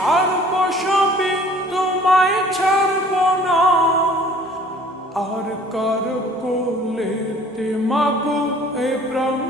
যদি তোমায় ছাড়ব না। আর কার কোলেতে মাগো এ প্রাণ